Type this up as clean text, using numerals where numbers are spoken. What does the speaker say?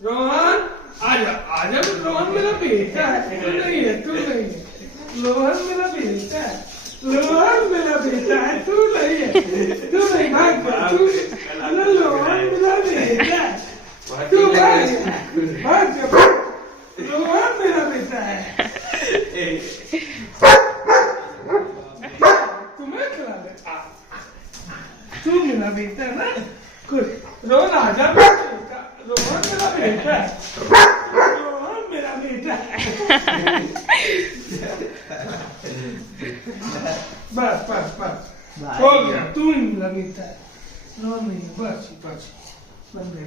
रोहन आजा आजा रोहन मेरा बेटा है तू नहीं है रोहन मेरा बेटा है रोहन मेरा बेटा है तू नहीं है तू नहीं भाग तू अरे रोहन मेरा बेटा है तू भाग रोहन मेरा बेटा है तुम्हें खिला दे तू मेरा बेटा है ना कुछ रोहन आजा रोहन मेरा बेटा है रोहन मेरा बेटा है बस हो गया तू ही मेरा बेटा है रोहन नहीं है बस बस बन गए